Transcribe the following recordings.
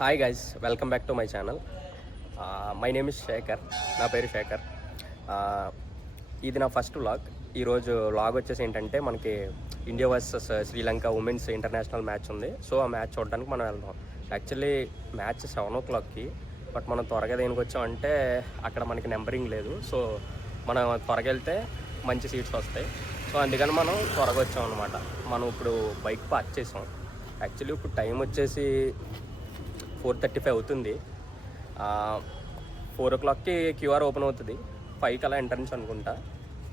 Hi guys, welcome back to my channel. My name is Shekhar. నా పేరు శేఖర్. ఇది నా ఫస్ట్ వ్లాగ్. ఈరోజు వ్లాగ్ వచ్చేసి ఏంటంటే మనకి India versus Sri Lanka women's international match ఉంది. సో ఆ మ్యాచ్ చూడడానికి మనం వెళ్దాం. యాక్చువల్లీ మ్యాచ్ 7 o'clockకి, బట్ మనం త్వరగా దేనికి వచ్చామంటే అక్కడ మనకి నెంబరింగ్ లేదు. సో మనం త్వరగా వెళ్తే మంచి సీట్స్ వస్తాయి. సో అందుకని మనం త్వరగా వచ్చాం అనమాట. మనం ఇప్పుడు బైక్ పార్క్ చేసాం. యాక్చువల్లీ ఇప్పుడు టైం వచ్చేసి 4:35 అవుతుంది. 4 o'clockకి క్యూఆర్ ఓపెన్ అవుతుంది. 5కి అలా ఎంట్రన్స్ అనుకుంటా.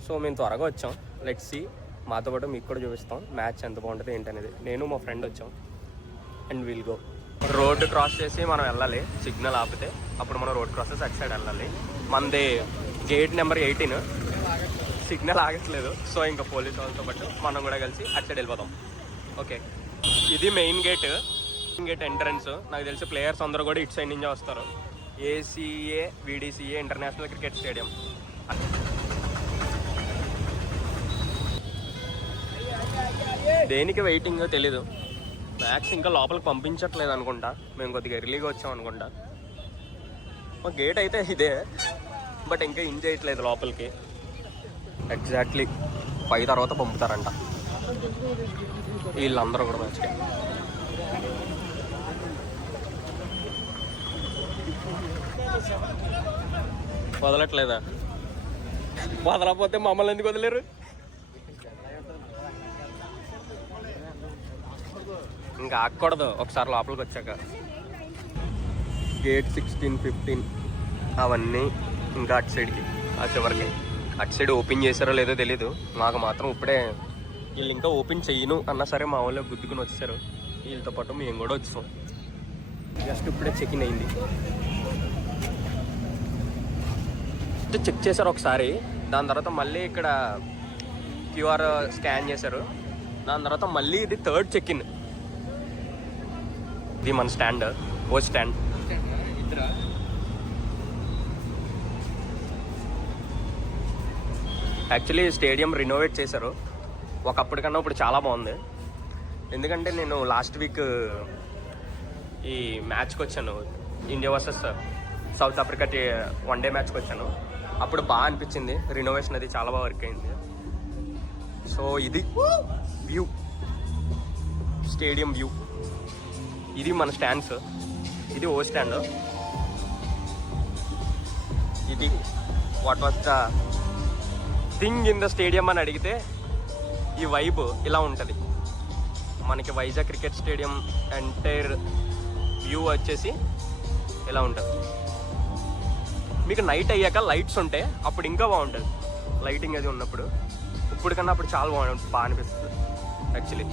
సో మేము త్వరగా వచ్చాం. Let's see. మాతో పాటు మీకు కూడా చూపిస్తాం మ్యాచ్ ఎంత బాగుంటుంది ఏంటనేది. నేను మా ఫ్రెండ్ వచ్చాం and will go. Road cross చేసి మనం వెళ్ళాలి. సిగ్నల్ ఆపితే అప్పుడు మనం రోడ్ క్రాస్ చేసి అటు సైడ్ వెళ్ళాలి. మనది గేట్ నెంబర్ 18. సిగ్నల్ ఆగట్లేదు. సో ఇంకా పోలీస్ వాళ్ళతో పాటు మనం కూడా కలిసి అటు సైడ్ వెళ్ళిపోతాం. ఓకే, ఇది మెయిన్ గేట్ ఎంట్రన్స్. నాకు తెలిసి ప్లేయర్స్ అందరూ కూడా ఇటు సైడ్ నుంచే వస్తారు. ACA VDCA international cricket stadium. దేనికి వెయిటింగ్ తెలీదు. మ్యాక్స్ ఇంకా లోపలికి పంపించట్లేదు అనుకుంటా. మేము కొద్దిగా ఎర్లీగా వచ్చాం అనుకుంటా. మా గేట్ అయితే ఇదే, బట్ ఇంకా ఇన్ చేయట్లేదు లోపలికి. ఎగ్జాక్ట్లీ 5 తర్వాత పంపుతారంట వీళ్ళందరూ కూడా మ్యాచ్కి. వదలట్లేదా? వదలకపోతే మమ్మల్ని ఎందుకు వదిలేరు? ఇంకా ఆగకూడదు ఒకసారి లోపలికి వచ్చాక. గేట్ 16, 15 అవన్నీ ఇంకా అటు సైడ్కి, ఆ చివరికి. అటు సైడ్ ఓపెన్ చేశారో లేదో తెలీదు. మాకు మాత్రం ఇప్పుడే వీళ్ళు ఇంకా ఓపెన్ చెయ్యను అన్నా సరే మా వాళ్ళు గుద్దుకుని వచ్చారు. వీళ్ళతో పాటు మేము కూడా వచ్చాం. జస్ట్ ఇప్పుడే చెక్ ఇన్ అయింది. చెక్ చేశారు ఒకసారి. దాని తర్వాత మళ్ళీ ఇక్కడ క్యూఆర్ స్కాన్ చేశారు. దాని తర్వాత మళ్ళీ ఇది 3rd చెక్ ఇన్. ఇది మన stand, O stand. Actually stadium renovate చేశారు. ఒకప్పటికన్నా ఇప్పుడు చాలా బాగుంది. ఎందుకంటే నేను లాస్ట్ వీక్ ఈ మ్యాచ్కి వచ్చాను, India versus South Africa one day మ్యాచ్కి వచ్చాను. అప్పుడు బాగా అనిపించింది. రినోవేషన్ అది చాలా బాగా వర్క్ అయింది. సో ఇది వ్యూ, స్టేడియం వ్యూ. ఇది మన స్టాండ్స్. ఇది ఓ స్టాండ్. ఇది what was the thing in the stadium అని అడిగితే ఈ వైబ్ ఇలా ఉంటుంది. మనకి Vizag cricket stadium entire view వచ్చేసి ఇలా ఉంటుంది. మీకు నైట్ అయ్యాక లైట్స్ ఉంటే అప్పుడు ఇంకా బాగుంటుంది. లైటింగ్ అది ఉన్నప్పుడు ఇప్పుడు కన్నా అప్పుడు చాలా బాగా అనిపిస్తుంది యాక్చువల్లీ.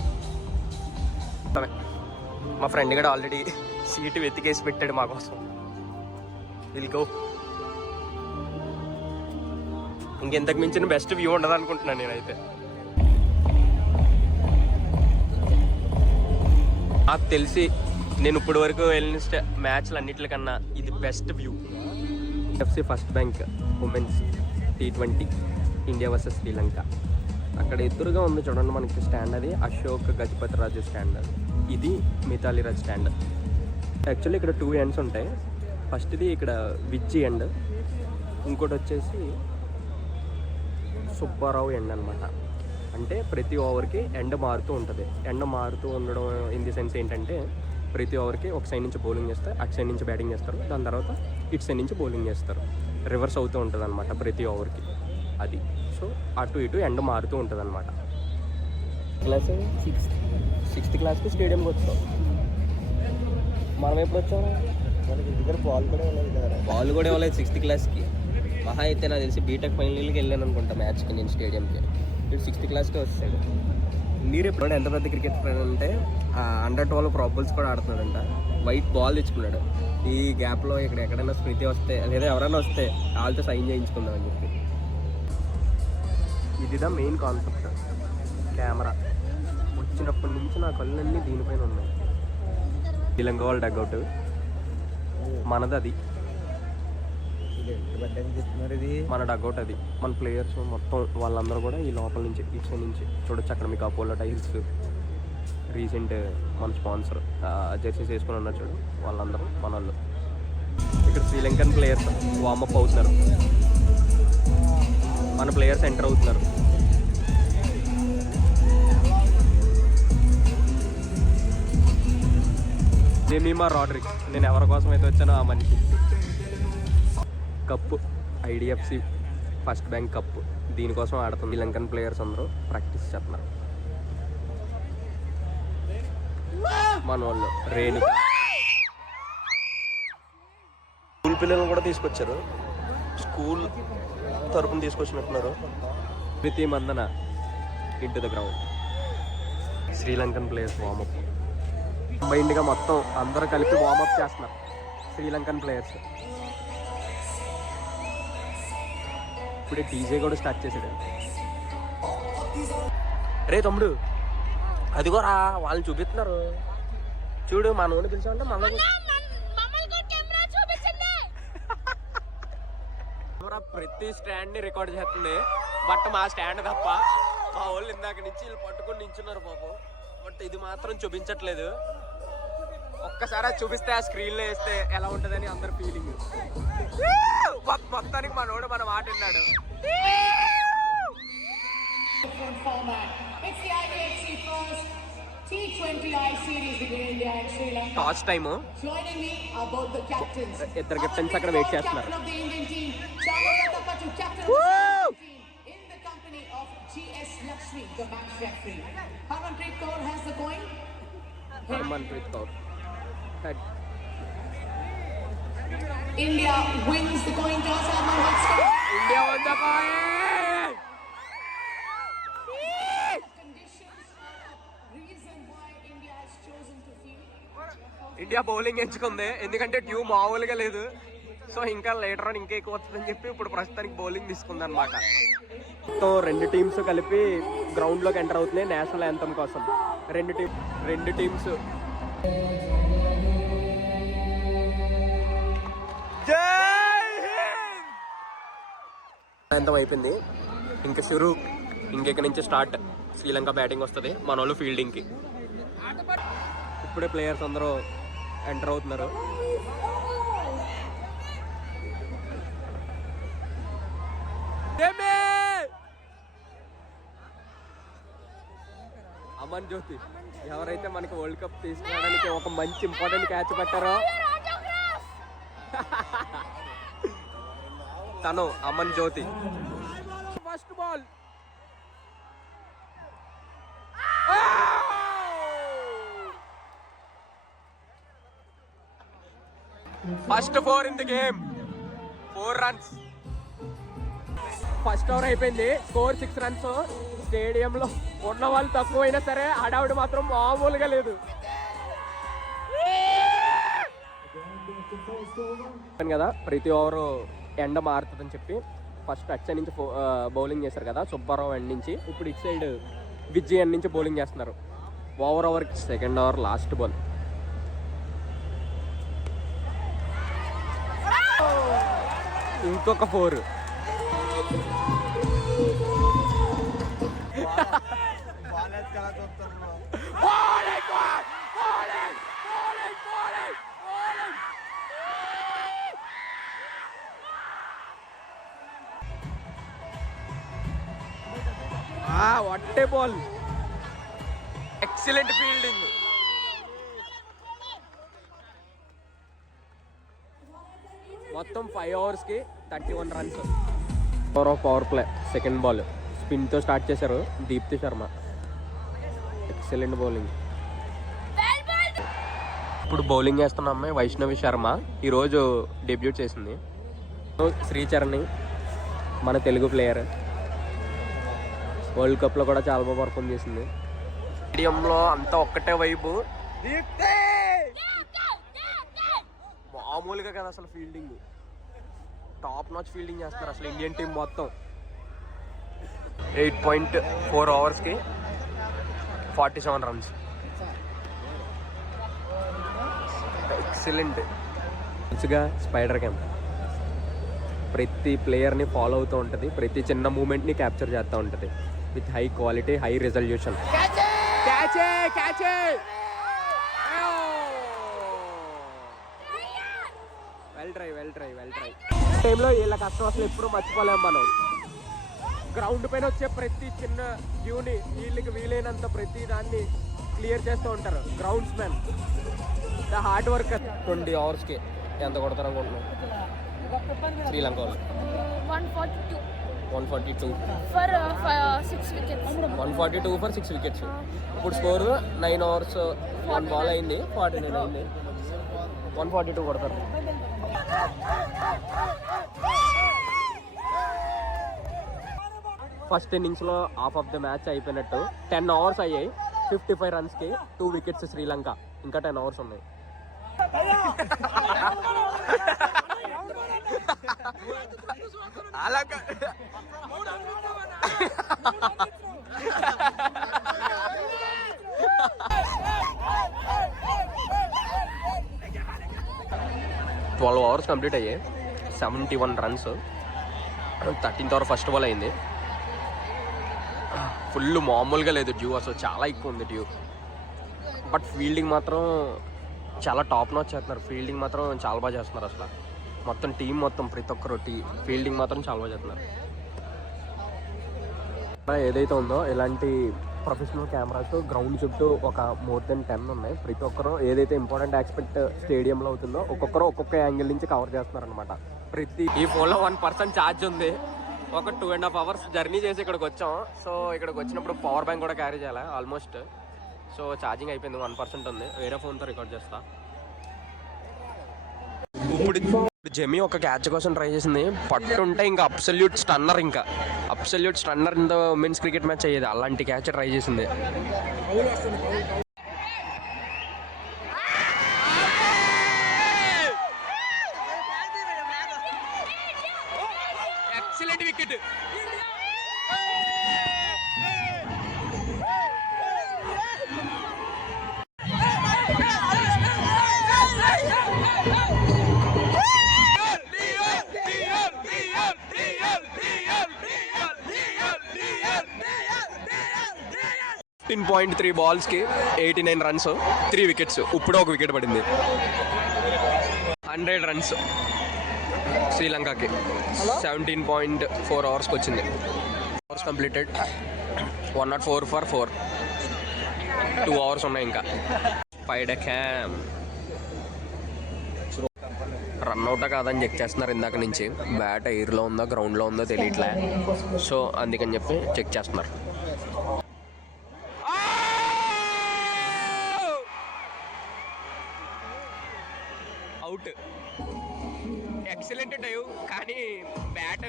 మా ఫ్రెండ్ కూడా ఆల్రెడీ సీటు వెతికేసి పెట్టాడు మా కోసం. Will go. ఇంకెంతకు మించిన బెస్ట్ వ్యూ ఉండదు అనుకుంటున్నాను నేనైతే. నాకు తెలిసి నేను ఇప్పటి వరకు వెళ్ళిన మ్యాచ్లు అన్నిటికన్నా ఇది best view. FC first bank women's T20 India versus Sri Lanka. అక్కడ ఎదురుగా ఉంది చూడండి మనకి స్టాండ్. అది అశోక్ గజపతి రాజు స్టాండ్. ఇది మిథాలీ రాజ్ స్టాండ్. యాక్చువల్లీ ఇక్కడ 2 ఎండ్స్ ఉంటాయి. ఫస్ట్ది ఇక్కడ విజ్జి ఎండ్, ఇంకోటి వచ్చేసి సుబ్బారావు ఎండ్ అనమాట. అంటే ప్రతి ఓవర్కి ఎండ్ మారుతూ ఉంటుంది. ఎండ్ మారుతూ ఉండడం ఇన్ ది సెన్స్ ఏంటంటే ప్రతి ఓవర్కి ఒక సైడ్ నుంచి బౌలింగ్ చేస్తారు, అటు సైడ్ నుంచి బ్యాటింగ్ చేస్తారు, దాని తర్వాత ఇటు సైడ్ నుంచి బౌలింగ్ చేస్తారు. రివర్స్ అవుతూ ఉంటుంది అనమాట ప్రతి ఓవర్కి అది. సో అటు ఇటు ఎండ్ మారుతూ ఉంటుంది అనమాట. క్లాస్ 6th క్లాస్కి స్టేడియంకి వచ్చాం. మనం ఎప్పుడు వచ్చాము? మనకి దగ్గర బాల్ కూడా ఇవ్వలేదు 6th క్లాస్కి. మహా అయితే నాకు తెలిసి బీటెక్ ఫైనల్కి వెళ్ళాను అనుకుంటా మ్యాచ్కి నేను స్టేడియంకి. ఇప్పుడు 6th క్లాస్కి వస్తాడు. మీరు ఎప్పుడు ఎంత పెద్ద క్రికెట్ ఫ్రెండ్ అంటే Under-12 ప్రాబల్స్ కూడా ఆడుతున్నాడంట. వైట్ బాల్ తెచ్చుకున్నాడు. ఈ గ్యాప్లో ఇక్కడ ఎక్కడైనా స్మృతి వస్తే లేదా ఎవరైనా వస్తే వాళ్ళతో సైన్ చేయించుకుందామని చెప్పి. ఇది ద మెయిన్ కాన్సెప్ట్. కెమెరా వచ్చినప్పటి నుంచి నా కళ్ళన్నీ దీనిపైన ఉన్నాయి. శ్రీలంక వాళ్ళ డగ్అవుట్ మనది. అది మన డగ్అవుట్. అది మన ప్లేయర్స్ మొత్తం వాళ్ళందరూ కూడా ఈ లోపల నుంచి ఇటు నుంచి చూడొచ్చు. అక్కడ మీకు అపోలో టైల్స్ రీసెంట్ మన స్పాన్సర్ జెర్సీస్ వేసుకుని ఉన్నారు చూడు, వాళ్ళందరూ మన వాళ్ళు. ఇక్కడ శ్రీలంకన్ ప్లేయర్స్ వార్మప్ అవుతున్నారు, మన ప్లేయర్స్ ఎంటర్ అవుతున్నారు. జెమీమా రాడ్రిక్, నేను ఎవరి కోసం అయితే వచ్చానో ఆ మనిషి. Cup IDFC first bank cup, దీనికోసం ఆడుతుంది. శ్రీలంకన్ ప్లేయర్స్ అందరూ ప్రాక్టీస్ చేస్తున్నారు. మన వాళ్ళు రేణుక, స్కూల్ పిల్లలను కూడా తీసుకొచ్చారు, స్కూల్ తరపున తీసుకొచ్చినట్టున్నారు. ప్రతి మందన into the ground. Sri Lankan players warmup కంబైన్డ్గా మొత్తం అందరూ కలిపి వార్మప్ చేస్తున్నారు శ్రీలంకన్ ప్లేయర్స్. ఇప్పుడే డీజే కూడా స్టార్ట్ చేశాడు. రే తమ్ముడు, అదిగోరా వాళ్ళని చూపిస్తున్నారు చూడు. మా నూనె పిలిచామంటే మన ప్రతి స్టాండ్ ని రికార్డ్ చేస్తుంది. బట్ మా స్టాండ్ తప్ప మా వాళ్ళు ఇందాక నుంచి వీళ్ళు పట్టుకొని నించున్నారు పాపం. బట్ ఇది మాత్రం చూపించట్లేదు. ఒక్కసారి అది చూపిస్తే ఆ స్క్రీన్ లో వేస్తే ఎలా ఉంటుందని అందరు ఫీలింగ్. మొత్తానికి మా నోడు మన మాట విన్నాడు. టాస్ టైమ్, ఇద్దరు కెప్టెన్స్ అక్కడ వెయిట్ చేస్తున్నారు. Harmanpreet Kaur. India wins the coin toss. India won the coin. India bowling ఎంచుకుంది, ఎందుకంటే ట్యూ మామూలుగా లేదు. సో ఇంకా లేటర్ అని ఇంకా ఎక్కువ వస్తుందని చెప్పి ఇప్పుడు ప్రస్తుతానికి బౌలింగ్ తీసుకుంది అనమాట. సో రెండు టీమ్స్ కలిపి గ్రౌండ్లోకి ఎంటర్ అవుతున్నాయి నేషనల్ యాంథమ్ కోసం. రెండు టీమ్స్ యాంథమ్ అయిపోయింది. ఇంకా షురు, ఇంకెక్కడి నుంచి స్టార్ట్. శ్రీలంక బ్యాటింగ్ వస్తుంది, మన వాళ్ళు ఫీల్డింగ్కి. ఇప్పుడే ప్లేయర్స్ అందరూ ఎంటర్ అవుతున్నారు. అమన్ జ్యోతి, ఎవరైతే మనకి వరల్డ్ కప్ తీసుకురావడానికి ఒక మంచి ఇంపార్టెంట్ క్యాచ్ పెట్టారో తను Aman Jyoti. First ball first 4 in the game, 4 runs. First over అయిపోయింది, స్కోర్ 6 runs. స్టేడియంలో ఉన్న వాళ్ళు తక్కువైనా సరే హడావుడి మాత్రం మామూలుగా లేదు కదా. ప్రతి ఓవర్ ఎండ మారుతుందని చెప్పి ఫస్ట్ అట్ సైడ్ నుంచి బౌలింగ్ చేశారు కదా సుబ్బారావు ఎండ్ నుంచి. ఇప్పుడు ఇటు సైడ్ విజయ్ ఎండ్ నుంచి బౌలింగ్ చేస్తున్నారు. ఓవర్కి సెకండ్ ఓవర్ లాస్ట్ బాల్. ఇంకొక 4. What a ball, excellent fielding. మొత్తం 5 ఓవర్స్కి 31 runs. Power play second ball స్పిన్తో స్టార్ట్ చేశారు దీప్తి శర్మ. Excellent bowling. ఇప్పుడు బౌలింగ్ చేస్తున్న అమ్మాయి వైష్ణవి శర్మ ఈరోజు డెబ్యూట్ చేసింది. శ్రీచరణి మన తెలుగు ప్లేయర్, వరల్డ్ కప్లో కూడా చాలా బాగా పర్ఫామ్ చేసింది. స్టేడియంలో అంతా ఒక్కటే వైపు, మామూలుగా కదా అసలు. ఫీల్డింగ్ టాప్ నాచ్ ఫీల్డింగ్ చేస్తున్నారు అసలు ఇండియన్ టీం మొత్తం. 8.4 ఓవర్స్కి 47 runs. ఎక్సలెంట్. మంచిగా స్పైడర్ క్యామ్ ప్రతి ప్లేయర్ని ఫాలో అవుతూ ఉంటుంది, ప్రతి చిన్న మూమెంట్ని క్యాప్చర్ చేస్తూ ఉంటుంది with high quality, high resolution. Catch catch well try టైంలో వీళ్ళ కష్టం అసలు ఎప్పుడు మర్చిపోలేం మనం. గ్రౌండ్ పైన వచ్చే ప్రతి చిన్న వ్యూని వీళ్ళకి వీలైనంత ప్రతి దాన్ని క్లియర్ చేస్తూ ఉంటారు grounds man. The hard work. 20 అవర్స్కి ఎంత కొడతారు అనుకుంటున్నాం శ్రీలంక వాళ్ళు? 142 for 6 wickets. 142 for 6 wickets. ఇప్పుడు స్కోర్ 9 hours 1 బాల్ అయింది, 49 అయింది. 142 కొడతారు. ఫస్ట్ ఇన్నింగ్స్లో హాఫ్ ఆఫ్ ద మ్యాచ్ అయిపోయినట్టు. 10 hours అయ్యాయి, 55 runsకి 2 wickets శ్రీలంక. ఇంకా 10 hours ఉన్నాయి. అలా 12 hours కంప్లీట్ అయ్యాయి, 71 runs. 13th over first ball అయింది. ఫుల్ మామూలుగా లేదు డ్యూ, అసలు చాలా ఎక్కువ ఉంది డ్యూ. బట్ ఫీల్డింగ్ మాత్రం చాలా టాప్ నాచ్ చేస్తున్నారు. ఫీల్డింగ్ మాత్రం చాలా బాగా చేస్తున్నారు. అసలు మొత్తం టీం మొత్తం ప్రతి ఒక్కరు ఫీల్డింగ్ మాత్రం చాలా బాగా చేస్తున్నారు. ఏదైతే ఉందో ఇలాంటి ప్రొఫెషనల్ కెమెరాస్ గ్రౌండ్ చుట్టూ ఒక more than 10 ఉన్నాయి. ప్రతి ఒక్కరు ఏదైతే ఇంపార్టెంట్ ఆస్పెక్ట్ స్టేడియంలో అవుతుందో ఒక్కొక్కరు ఒక్కొక్క యాంగిల్ నుంచి కవర్ చేస్తున్నారు అనమాట. ఈ ఫోన్లో 1% ఛార్జ్ ఉంది. ఒక 2.5 hours జర్నీ చేసి ఇక్కడికి వచ్చాం. సో ఇక్కడికి వచ్చినప్పుడు పవర్ బ్యాంక్ కూడా క్యారీ చేయాలి ఆల్మోస్ట్. సో ఛార్జింగ్ అయిపోయింది, 1% ఉంది. వేరే ఫోన్తో రికార్డ్ చేస్తా. ఇప్పుడు జెమీ ఒక క్యాచ్ కోసం ట్రై చేసింది, పట్టుంటే ఇంకా అబ్సల్యూట్ స్టన్నర్ ఇంత ఉమెన్స్ క్రికెట్ మ్యాచ్ అయ్యేది. అలాంటి క్యాచ్ ట్రై చేసింది. Excellent wicket. .3 balls-కి 89 runs, 3 wickets. ఇప్పుడు ఒక వికెట్ పడింది. 100 runs శ్రీలంకకి 17.4 hours-కి వచ్చింది. Hours completed. 104 for 4. 2 hours ఉన్నాయి ఇంకా. పైడ క్యామ్ రన్అవుటా కాదని చెక్ చేస్తున్నారు ఇందాక నుంచి. బ్యాట్ ఎయిర్లో ఉందో గ్రౌండ్లో ఉందో తెలియట్లే. సో అందుకని చెప్పి చెక్ చేస్తున్నారు. అవుట్. ఎక్సలెంట్ డైవ్, కానీ బ్యాట్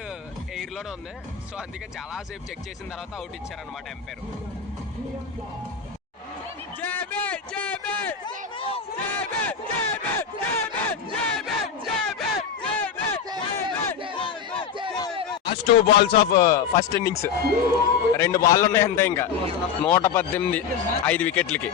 ఎయిర్లోనే ఉంది. సో అందుకే చాలాసేపు చెక్ చేసిన తర్వాత అవుట్ ఇచ్చారనమాట umpire. Last 2 balls of first innings. 2 ball ఉన్నాయి అంతే ఇంకా. 118, 5 వికెట్లకి.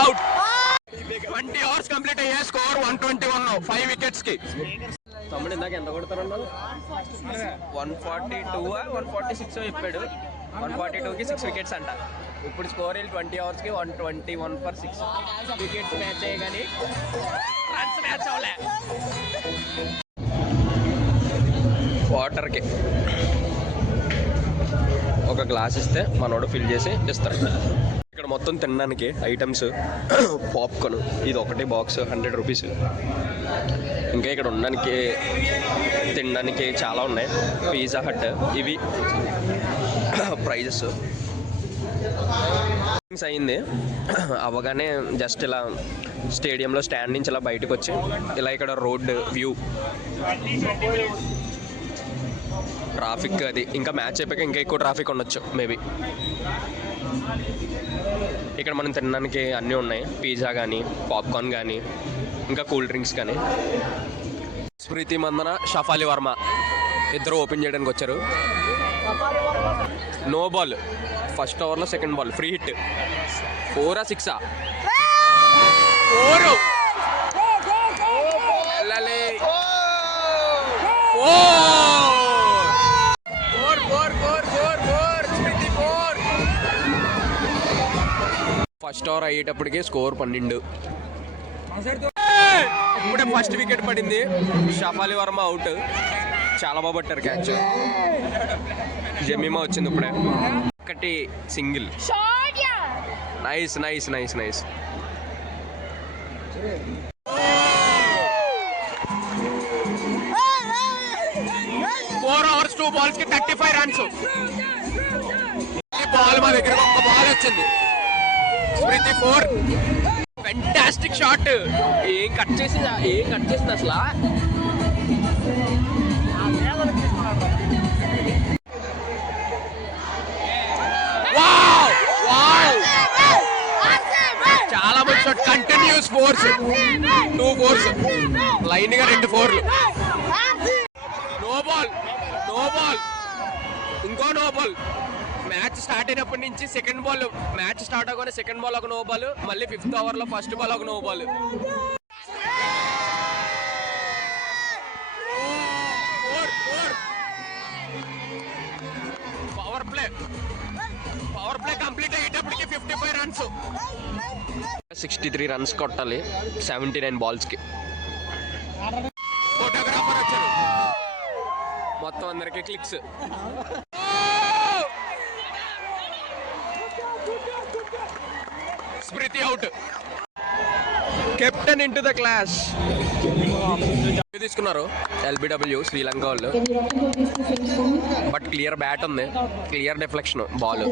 అవుట్. 20 hours కంప్లీట్ అయ్యే స్కోర్ 121, 5 wickets-కి. తమ్ముడు ఇందాక ఎంత కొడతారన్నా? 142 146 చెప్పాడు. 142కి 6 wickets అంట. ఇప్పుడు స్కోర్ 20 hours-కి 121 for 6 wickets మ్యాచ్ అయ్యే కానీ రన్స్ మ్యాచ్ అవ్వలే. వాటర్కి ఒక గ్లాస్ ఇస్తే మనోడు ఫిల్ చేసి ఇస్తారు. ఇక్కడ మొత్తం తినడానికి ఐటమ్స్, పాప్కార్న్ ఇది ఒకటి బాక్స్ 100 rupees. ఇంకా ఇక్కడ ఉండడానికి తినడానికి చాలా ఉన్నాయి. పిజ్జా హట్ ఇవి ప్రైజెస్. అయింది అవగానే జస్ట్ ఇలా స్టేడియంలో స్టాండ్ నుంచి ఇలా బయటకు వచ్చి ఇలా ఇక్కడ రోడ్ వ్యూ, ట్రాఫిక్ అది ఇంకా మ్యాచ్ అయిపోయాక ఇంకా ఎక్కువ ట్రాఫిక్ ఉండొచ్చు మేబీ. ఇక్కడ మనం తినడానికి అన్నీ ఉన్నాయి. పిజ్జా కానీ, పాప్కార్న్ కానీ, ఇంకా కూల్ డ్రింక్స్ కానీ. స్మృతి మందన, షఫాలి వర్మ ఇద్దరు ఓపెన్ చేయడానికి వచ్చారు. No ball. ఫస్ట్ ఓవర్లో సెకండ్ బాల్ ఫ్రీ హిట్. 4 6 4 వెళ్ళాలి. 4 ఫస్ట్ ఓవర్ అయ్యేటప్పటికి స్కోర్ 12. ఇప్పుడే ఫస్ట్ వికెట్ పడింది. షఫాలి వర్మ అవుట్. చాలా బాగా పట్టారు క్యాచ్. జమీమా వచ్చింది ఇప్పుడే. ఒకటి single. Nice nice nice nice. 4 overs 2 balls కి 35 runs. బాల్ మా దగ్గర ఒక బాల్ వచ్చింది. స్మృతి 4. Fantastic shot. ఏం కట్ చేసింది అసలు. చాలా మంచి shot. Continuous 4s. 2 4s line గా 2 4లు. నో బాల్ ఇంకో నో బాల్. మ్యాచ్ స్టార్ట్ అయినప్పటి నుంచి సెకండ్ బాల్. మ్యాచ్ స్టార్ట్ అవ్వగానే సెకండ్ బాల్ ఒక నో బాల్. మళ్ళీ 5th ఓవర్లో ఫస్ట్ బాల్ ఒక no ball. Power play complete అయ్యేటప్పటికి 55 runs. 63 runs కొట్టాలి 79 balls కి. ఫోటోగ్రాఫర్ వచ్చారు. మొత్తం అందరికి clicks. Smriti out. Captain into the clash. తీసుకున్నారు ఎల్బిడబ్ల్యూ శ్రీలంక వాళ్ళు. బట్ క్లియర్ బ్యాట్ ఉంది. Clear deflection ball.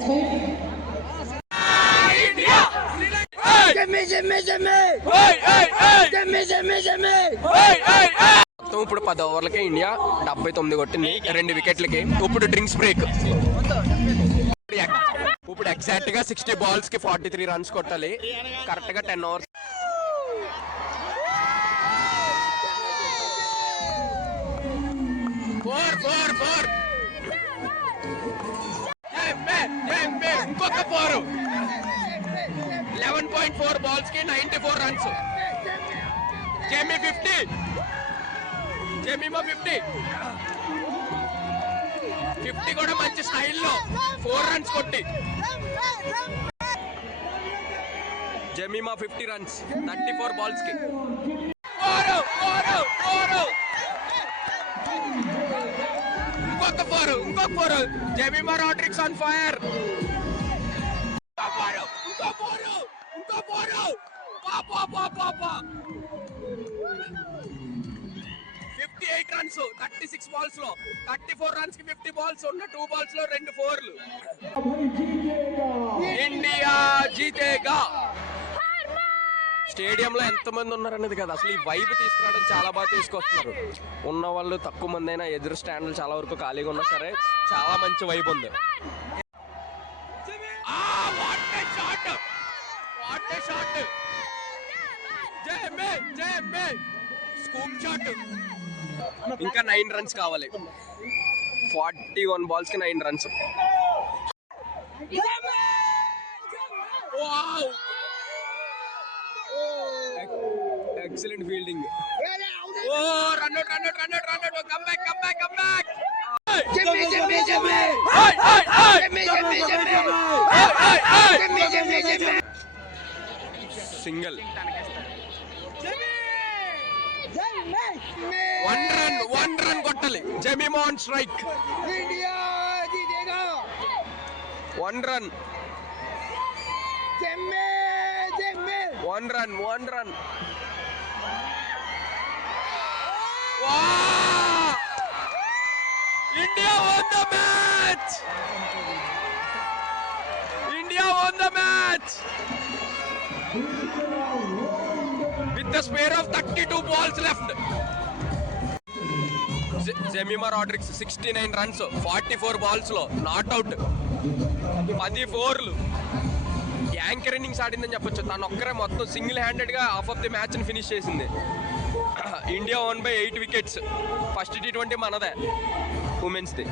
మొత్తం ఇప్పుడు 10 ఓవర్లకే ఇండియా 79 కొట్టింది 2 వికెట్లకి. ఇప్పుడు డ్రింక్స్ బ్రేక్. ఇప్పుడు ఎగ్జాక్ట్ గా 60 balls కి 43 runs కొట్టాలి. కరెక్ట్ గా 10 overs. ఇంకొక 4. 11.4 balls కి 94 runs. జమీమా 50 కూడా మంచి స్టైల్లో 4 runs కొట్టి. జమీమా 50 runs 34 balls కి. ఇంకొక 4. Jemimah Rodrigues on fire. 58 runs 36 balls లో. 34 runs కి 50 balls ఉన్న 2 balls లో 2 4లు. ఇండియా జీతేగా. స్టేడియంలో ఎంతమంది ఉన్నారనేది కదా అసలు. ఈ వైబ్ తీసుకురావడం చాలా బాగా తీసుకొస్తున్నారు. ఉన్న వాళ్ళు తక్కువ మంది అయినా ఎదురు స్టాండ్లు చాలా వరకు ఖాళీగా ఉన్నా సరే చాలా మంచి వైబ్ ఉంది. Scoop shot. ఇంకా 9 runs కావాలి. 41 balls కి 9 runs. Excellent fielding. Run out. Come back. Single. 1 run కొట్టాలి. Jemimah on strike. 1 run. 1 run. Wow! India won the match! With the spare of 32 balls left. Jemimah Rodrigues 69 runs 44 balls లో not out. 10 4లు. Anchor innings ఆడిందని చెప్పొచ్చు. తను ఒక్కరే మొత్తం single handed గా half of the match ని finish చేసింది. India 1/8 wickets. First T20 మనదే women's the.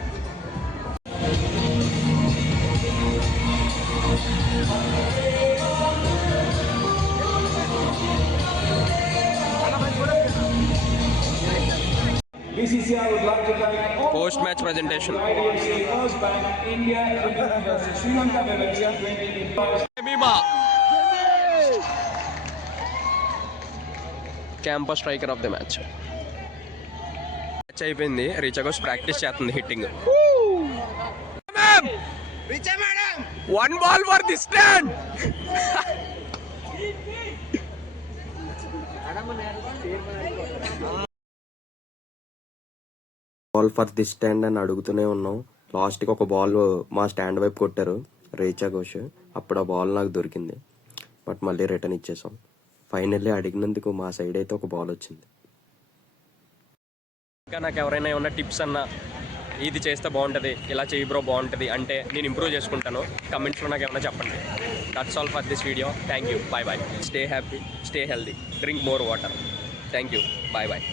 BCCI would like to thank all post match presentation IDFC First Bank India versus Sri Lanka Women's T20 campus striker of the match. Match అయిపోయింది. Richa Ghosh practice చేస్తుంది hitting. 1 ball for the stand. Ball for the stand అని అడుగుతూనే ఉన్నాం. లాస్ట్కి ఒక ball మా stand వైపు కొట్టారు రీచా ఘోష్. అప్పుడు ఆ బాల్ నాకు దొరికింది. బట్ మళ్ళీ రిటర్న్ ఇచ్చేసాం. ఫైనల్లీ అడిగినందుకు మా సైడ్ అయితే ఒక బాల్ వచ్చింది. ఇంకా నాకు ఎవరైనా ఏమన్నా టిప్స్ అన్నా ఇది చేస్తే బాగుంటుంది, ఇలా చేయి బ్రో బాగుంటుంది అంటే నేను ఇంప్రూవ్ చేసుకుంటాను. కమెంట్స్లో నాకు ఏమైనా చెప్పండి. That's all for this video. Thank you. Bye bye. Stay happy, stay healthy, drink more water. Thank you. Bye bye.